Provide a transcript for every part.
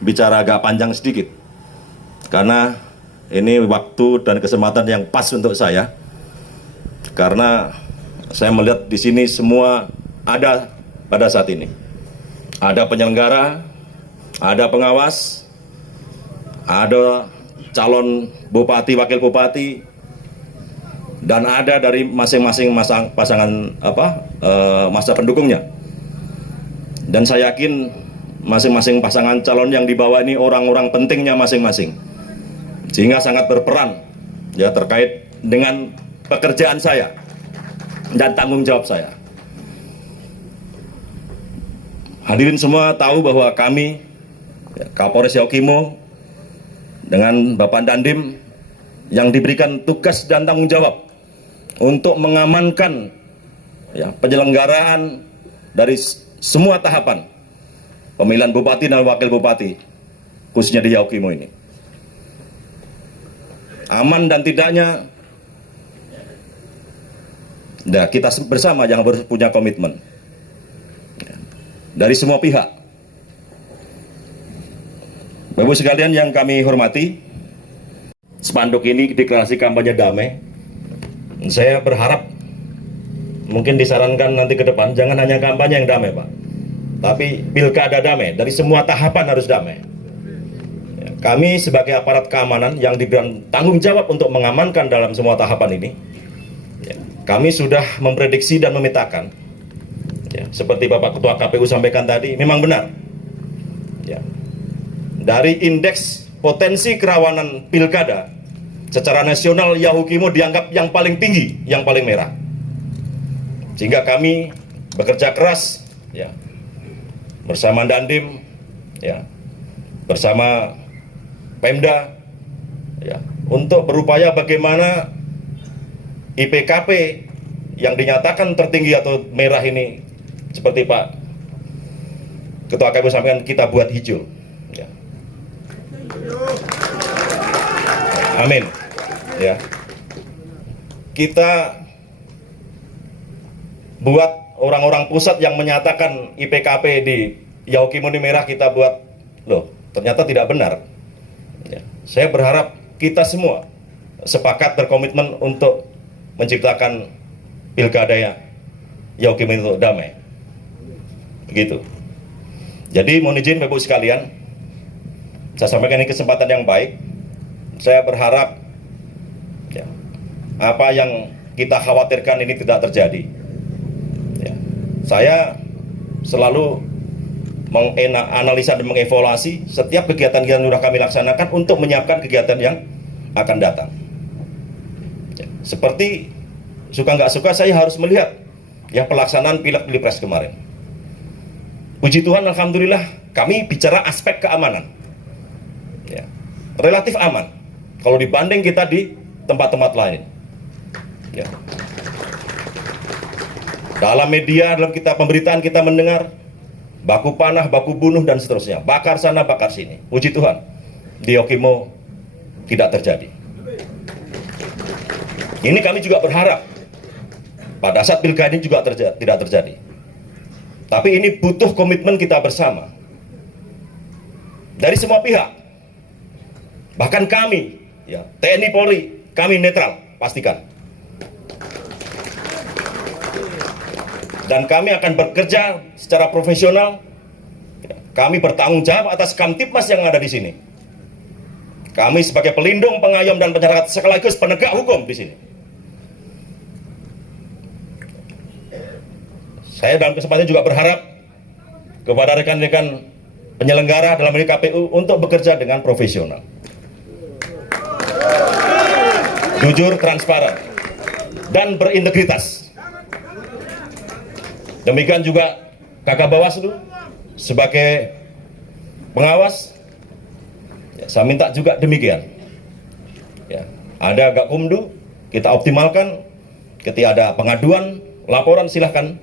bicara agak panjang sedikit, karena ini waktu dan kesempatan yang pas untuk saya. Karena saya melihat di sini semua ada pada saat ini. Ada penyelenggara, ada pengawas, ada calon bupati, wakil bupati, dan ada dari masing-masing pasangan masa pendukungnya. Dan saya yakin masing-masing pasangan calon yang dibawa ini orang-orang pentingnya masing-masing, sehingga sangat berperan ya terkait dengan pekerjaan saya dan tanggung jawab saya. Hadirin semua tahu bahwa kami Kapolres Yaukimo dengan Bapak Dandim yang diberikan tugas dan tanggung jawab untuk mengamankan ya, penyelenggaraan dari semua tahapan pemilihan bupati dan wakil bupati, khususnya di Yaukimo ini. Aman dan tidaknya, nah, kita bersama yang harus punya komitmen dari semua pihak. Bapak-Ibu sekalian yang kami hormati, spanduk ini deklarasi kampanye damai. Saya berharap mungkin disarankan nanti ke depan jangan hanya kampanye yang damai, Pak, tapi pilkada damai, dari semua tahapan harus damai. Kami sebagai aparat keamanan yang diberikan tanggung jawab untuk mengamankan dalam semua tahapan ini, kami sudah memprediksi dan memetakan, ya, seperti Bapak Ketua KPU sampaikan tadi, memang benar. Ya, dari indeks potensi kerawanan pilkada secara nasional, Yaukimo dianggap yang paling tinggi, yang paling merah. Sehingga kami bekerja keras, ya, bersama Dandim, ya, bersama Pemda, ya, untuk berupaya bagaimana IPKP yang dinyatakan tertinggi atau merah ini, seperti Pak Ketua KPU sampaikan, kita buat hijau. Ya. Amin. Ya. Kita buat orang-orang pusat yang menyatakan IPKP di Yaukimo ini merah, kita buat, loh, ternyata tidak benar. Ya. Saya berharap kita semua sepakat berkomitmen untuk menciptakan pilkada Yaukimo itu damai. Begitu. Jadi mohon izin Bapak-Ibu sekalian, saya sampaikan ini kesempatan yang baik. Saya berharap ya, apa yang kita khawatirkan ini tidak terjadi. Ya. Saya selalu menganalisa dan mengevaluasi setiap kegiatan yang sudah kami laksanakan untuk menyiapkan kegiatan yang akan datang. Ya, seperti suka nggak suka saya harus melihat yang pelaksanaan Pileg Pilpres kemarin. Puji Tuhan, alhamdulillah kami bicara aspek keamanan, ya, relatif aman kalau dibanding kita di tempat-tempat lain. Ya. Dalam media, dalam kita pemberitaan kita mendengar baku panah, baku bunuh, dan seterusnya. Bakar sana, bakar sini. Puji Tuhan, di Yaukimo tidak terjadi. Ini kami juga berharap pada saat pilkada ini juga tidak terjadi. Tapi ini butuh komitmen kita bersama. Dari semua pihak. Bahkan kami, ya, TNI Polri, kami netral, pastikan. Dan kami akan bekerja secara profesional. Kami bertanggung jawab atas Kamtibmas yang ada di sini. Kami sebagai pelindung, pengayom, dan penyerat sekaligus penegak hukum di sini. Saya dalam kesempatan juga berharap kepada rekan-rekan penyelenggara dalam hal KPU untuk bekerja dengan profesional, jujur, transparan, dan berintegritas. Demikian juga Kakak Bawaslu sebagai pengawas, ya, saya minta juga demikian. Ya, ada Gakumdu, kita optimalkan. Ketika ada pengaduan, laporan, silahkan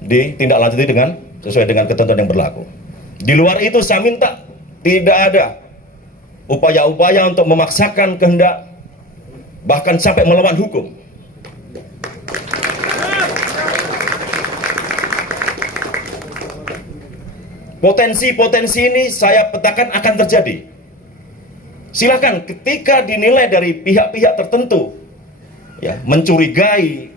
ditindaklanjuti dengan sesuai dengan ketentuan yang berlaku. Di luar itu saya minta tidak ada upaya-upaya untuk memaksakan kehendak, bahkan sampai melawan hukum. Potensi-potensi ini saya petakan akan terjadi. Silakan ketika dinilai dari pihak-pihak tertentu ya mencurigai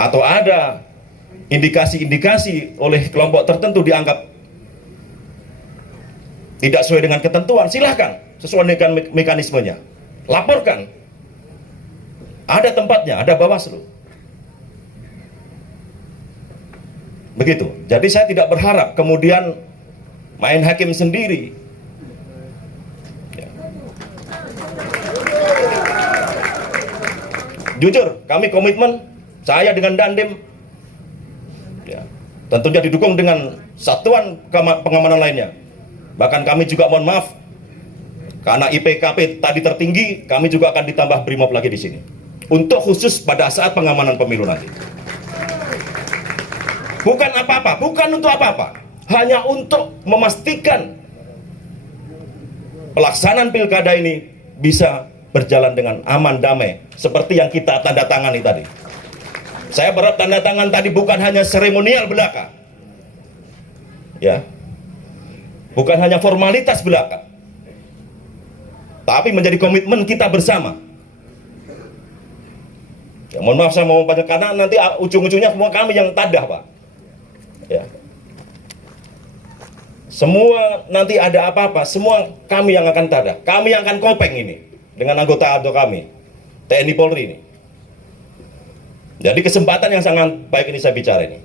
atau ada indikasi-indikasi oleh kelompok tertentu dianggap tidak sesuai dengan ketentuan, silahkan sesuai dengan mekanismenya, laporkan. Ada tempatnya, ada Bawaslu. Begitu. Jadi saya tidak berharap kemudian main hakim sendiri. Ya. Jujur, kami komitmen, saya dengan Dandim, ya, tentunya didukung dengan satuan pengamanan lainnya. Bahkan kami juga mohon maaf, karena IPKP tadi tertinggi, kami juga akan ditambah BRIMOB lagi di sini. Untuk khusus pada saat pengamanan pemilu nanti. Bukan apa-apa, bukan untuk apa-apa. Hanya untuk memastikan pelaksanaan pilkada ini bisa berjalan dengan aman, damai. Seperti yang kita tanda tangani tadi. Saya berharap tanda tangan tadi bukan hanya seremonial belaka. Ya. Bukan hanya formalitas belaka. Tapi menjadi komitmen kita bersama. Ya, mohon maaf saya mau banyak karena nanti ujung-ujungnya semua kami yang tadah, Pak. Ya. Semua nanti ada apa-apa, semua kami yang akan tadah. Kami yang akan kopeng ini dengan anggota kami, TNI Polri ini. Jadi kesempatan yang sangat baik ini saya bicara ini.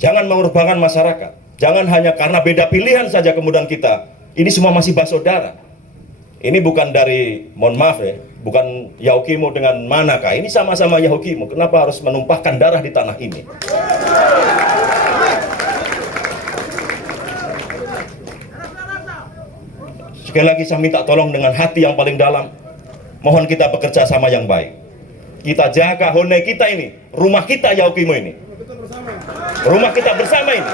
Jangan mengorbankan masyarakat. Jangan hanya karena beda pilihan saja kemudian kita. Ini semua masih bersaudara. Ini bukan dari, mohon maaf ya, bukan Yahukimo dengan manakah. Ini sama-sama Yahukimo. Kenapa harus menumpahkan darah di tanah ini? Sekali lagi saya minta tolong dengan hati yang paling dalam. Mohon kita bekerja sama yang baik. Kita jaga Hone kita ini, rumah kita Yahukimo ini. Rumah kita bersama ini.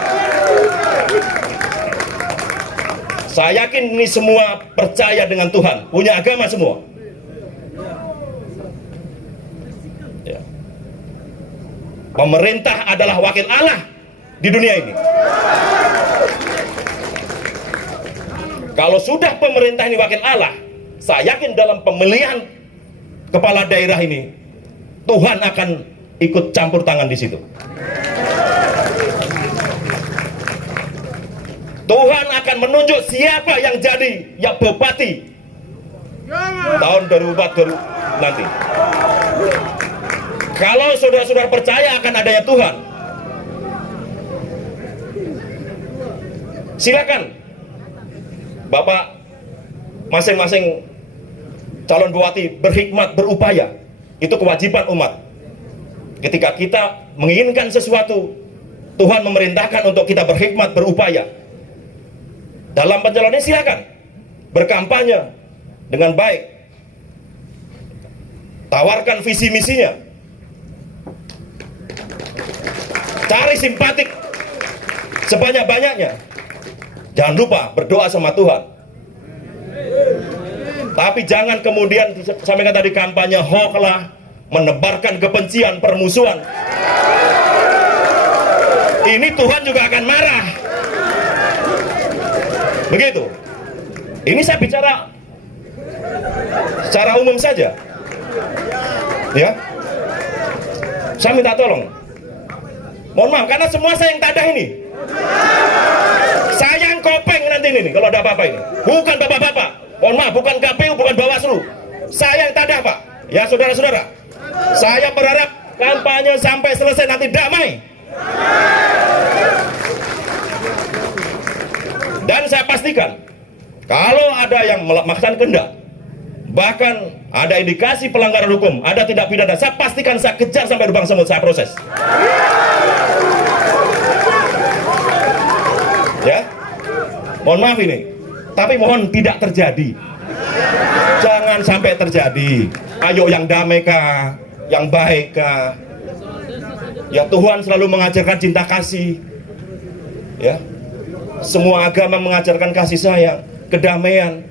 Saya yakin ini semua percaya dengan Tuhan, punya agama semua. Ya. Pemerintah adalah wakil Allah di dunia ini. Kalau sudah pemerintah ini wakil Allah, saya yakin dalam pemilihan kepala daerah ini, Tuhan akan ikut campur tangan di situ. Tuhan akan menunjuk siapa yang jadi bupati tahun 2004 nanti. Kalau saudara-saudara percaya akan adanya Tuhan, silakan Bapak masing-masing calon bupati berhikmat, berupaya. Itu kewajiban umat. Ketika kita menginginkan sesuatu, Tuhan memerintahkan untuk kita berhikmat, berupaya. Dalam pencalonan silakan berkampanye dengan baik, tawarkan visi misinya, cari simpatik sebanyak-banyaknya. Jangan lupa berdoa sama Tuhan. Tapi jangan kemudian sampaikan tadi kampanye hoax lah, menebarkan kebencian, permusuhan. Ini Tuhan juga akan marah. Begitu. Ini saya bicara secara umum saja. Ya. Saya minta tolong. Mohon maaf karena semua saya yang tadah ini. Saya yang kopeng nanti ini kalau ada apa-apa ini. Bukan bapak-bapak. Mohon maaf, bukan KPU, bukan Bawaslu. Saya yang tadah, Pak. Ya, saudara-saudara. Saya berharap kampanye sampai selesai nanti damai. Dan saya pastikan, kalau ada yang melaksanakan kehendak, bahkan ada indikasi pelanggaran hukum, ada tindak pidana, saya pastikan saya kejar sampai lubang semut, saya proses. Ya, mohon maaf ini, tapi mohon tidak terjadi. Jangan sampai terjadi. Ayo yang damai kah, yang baik kah? Ya Tuhan selalu mengajarkan cinta kasih. Ya. Semua agama mengajarkan kasih sayang, kedamaian,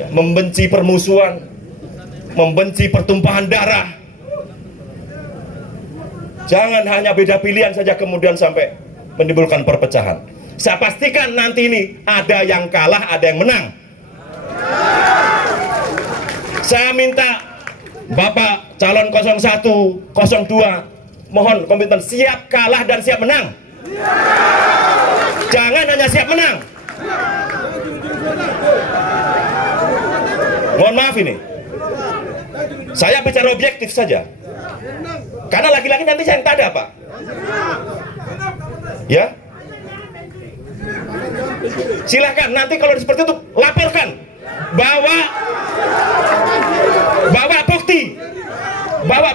ya, membenci permusuhan, membenci pertumpahan darah. Jangan hanya beda pilihan saja kemudian sampai menimbulkan perpecahan. Saya pastikan nanti ini ada yang kalah, ada yang menang. Saya minta Bapak calon 01, 02 mohon komitmen siap kalah dan siap menang. Jangan hanya siap menang. Mohon maaf ini, saya bicara objektif saja. Karena lagi-lagi nanti saya yang tada, Pak. Ya, silahkan nanti kalau seperti itu laporkan, bawa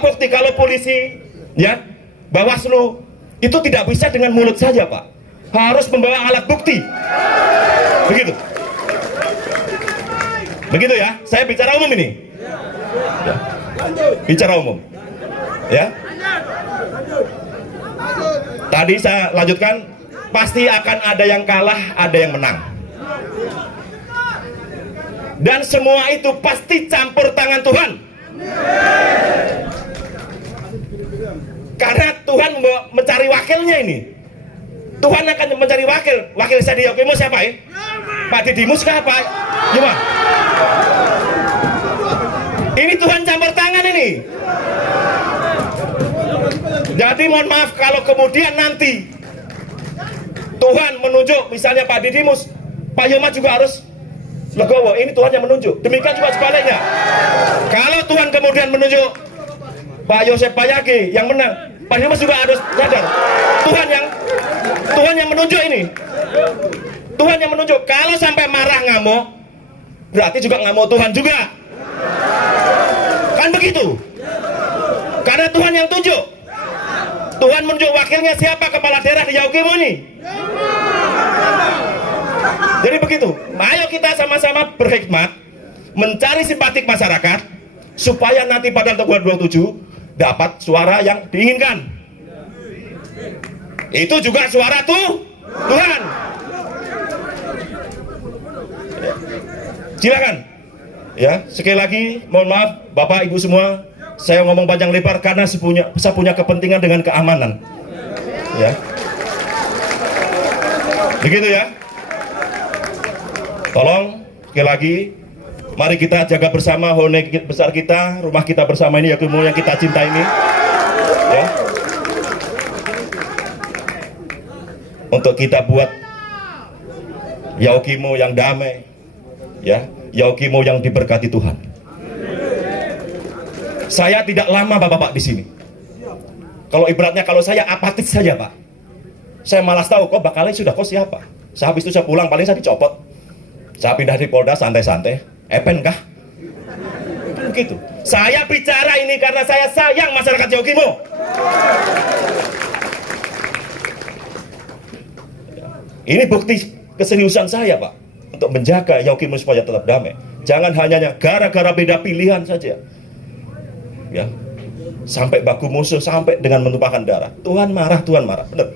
bukti kalau polisi, ya, Bawaslu itu tidak bisa dengan mulut saja, Pak. Harus membawa alat bukti. Begitu. Begitu ya. Saya bicara umum ini. Ya. Bicara umum. Ya. Tadi saya lanjutkan, pasti akan ada yang kalah, ada yang menang. Dan semua itu pasti campur tangan Tuhan. Karena Tuhan mencari wakilnya ini. Tuhan akan mencari wakil. Wakil saya di Yaukimo siapa ya? Pak Didimus kah apa? Gimana? Ini Tuhan campur tangan ini. Jadi mohon maaf kalau kemudian nanti Tuhan menunjuk misalnya Pak Didimus, Pak Yoma juga harus legowo. Ini Tuhan yang menunjuk. Demikian juga sebaliknya. Kalau Tuhan kemudian menunjuk Pak Yosef Payagi yang menang, Pak Yoma juga harus sadar. Tuhan yang menunjuk ini. Tuhan yang menunjuk. Kalau sampai marah ngamuk, berarti juga ngamuk Tuhan juga. Kan begitu. Karena Tuhan yang tunjuk. Tuhan menunjuk wakilnya siapa, kepala daerah di Yaukimo ini. Jadi begitu. Ayo kita sama-sama berhikmat, mencari simpatik masyarakat, supaya nanti pada tanggal 27 dapat suara yang diinginkan. Itu juga suara Tuhan. Silakan. Ya, sekali lagi mohon maaf Bapak Ibu semua, saya ngomong panjang lebar karena saya punya kepentingan dengan keamanan. Ya. Begitu ya. Tolong sekali lagi, mari kita jaga bersama hone besar kita, rumah kita bersama ini Yaukimo yang kita cinta ini. Ya. Untuk kita buat Yaukimo yang damai, ya, Yaukimo yang diberkati Tuhan. Saya tidak lama Bapak-bapak di sini. Kalau ibaratnya kalau saya apatis saja Pak, saya malas tahu kok bakalnya sudah kok siapa. Habis itu saya pulang paling saya dicopot. Saya pindah di Polda santai-santai. Epen kah? Kan begitu. Saya bicara ini karena saya sayang masyarakat Yaukimo. Ini bukti keseriusan saya Pak untuk menjaga Yaukimo supaya tetap damai. Jangan hanya gara-gara beda pilihan saja, ya, sampai baku musuh, sampai dengan menumpahkan darah. Tuhan marah, benar.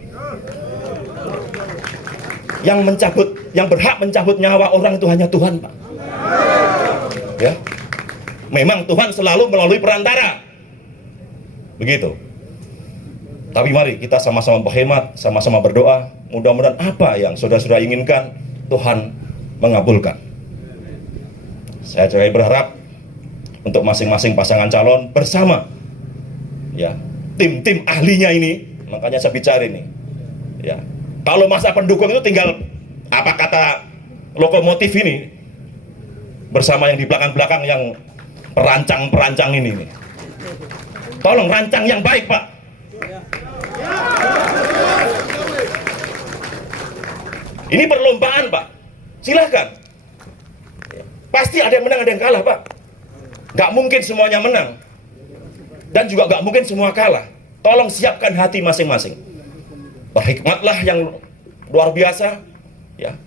Yang berhak mencabut nyawa orang itu hanya Tuhan Pak. Ya, memang Tuhan selalu melalui perantara. Begitu. Tapi mari kita sama-sama berhemat, sama-sama berdoa. Mudah-mudahan apa yang saudara-saudara inginkan, Tuhan mengabulkan. Saya juga berharap untuk masing-masing pasangan calon bersama, ya, tim-tim ahlinya ini. Makanya saya bicara ini. Ya, kalau masa pendukung itu tinggal apa kata lokomotif ini bersama yang di belakang-belakang yang perancang-perancang ini. Tolong rancang yang baik Pak. Ini perlombaan Pak. Silahkan. Pasti ada yang menang, ada yang kalah Pak. Gak mungkin semuanya menang. Dan juga gak mungkin semua kalah. Tolong siapkan hati masing-masing. Berhikmatlah yang luar biasa. Ya.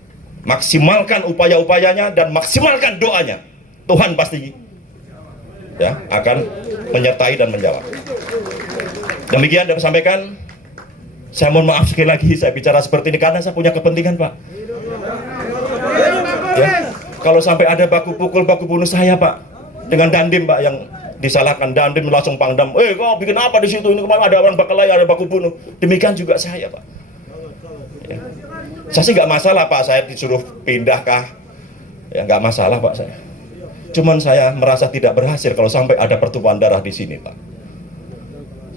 Maksimalkan upaya-upayanya dan maksimalkan doanya. Tuhan pasti, ya, akan menyertai dan menjawab. Demikian yang saya sampaikan. Saya mohon maaf sekali lagi saya bicara seperti ini karena saya punya kepentingan Pak. Ya, kalau sampai ada baku pukul, baku bunuh saya Pak, dengan Dandim Pak yang disalahkan, Dandim langsung pangdam, kau bikin apa di situ, ini kemarin ada orang bakal layar, ada baku bunuh. Demikian juga saya, Pak. Ya. Saya sih nggak masalah, Pak, saya disuruh pindah kah, ya nggak masalah, Pak, saya. Cuman saya merasa tidak berhasil kalau sampai ada pertumpahan darah di sini, Pak.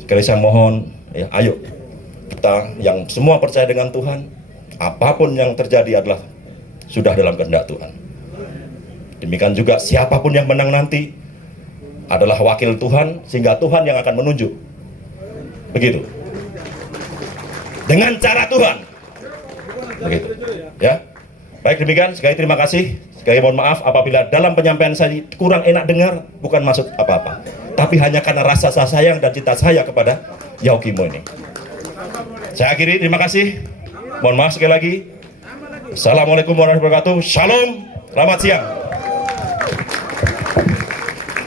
Sekali saya mohon, ya ayo kita yang semua percaya dengan Tuhan, apapun yang terjadi adalah sudah dalam kehendak Tuhan. Demikian juga siapapun yang menang nanti adalah wakil Tuhan, sehingga Tuhan yang akan menunjuk. Begitu. Dengan cara Tuhan. Begitu. Ya. Baik, demikian. Sekali terima kasih. Sekali mohon maaf apabila dalam penyampaian saya kurang enak dengar, bukan maksud apa-apa. Tapi hanya karena rasa sayang dan cinta saya kepada Yaukimo ini. Saya akhiri, terima kasih. Mohon maaf sekali lagi. Assalamualaikum warahmatullahi wabarakatuh. Shalom. Selamat siang.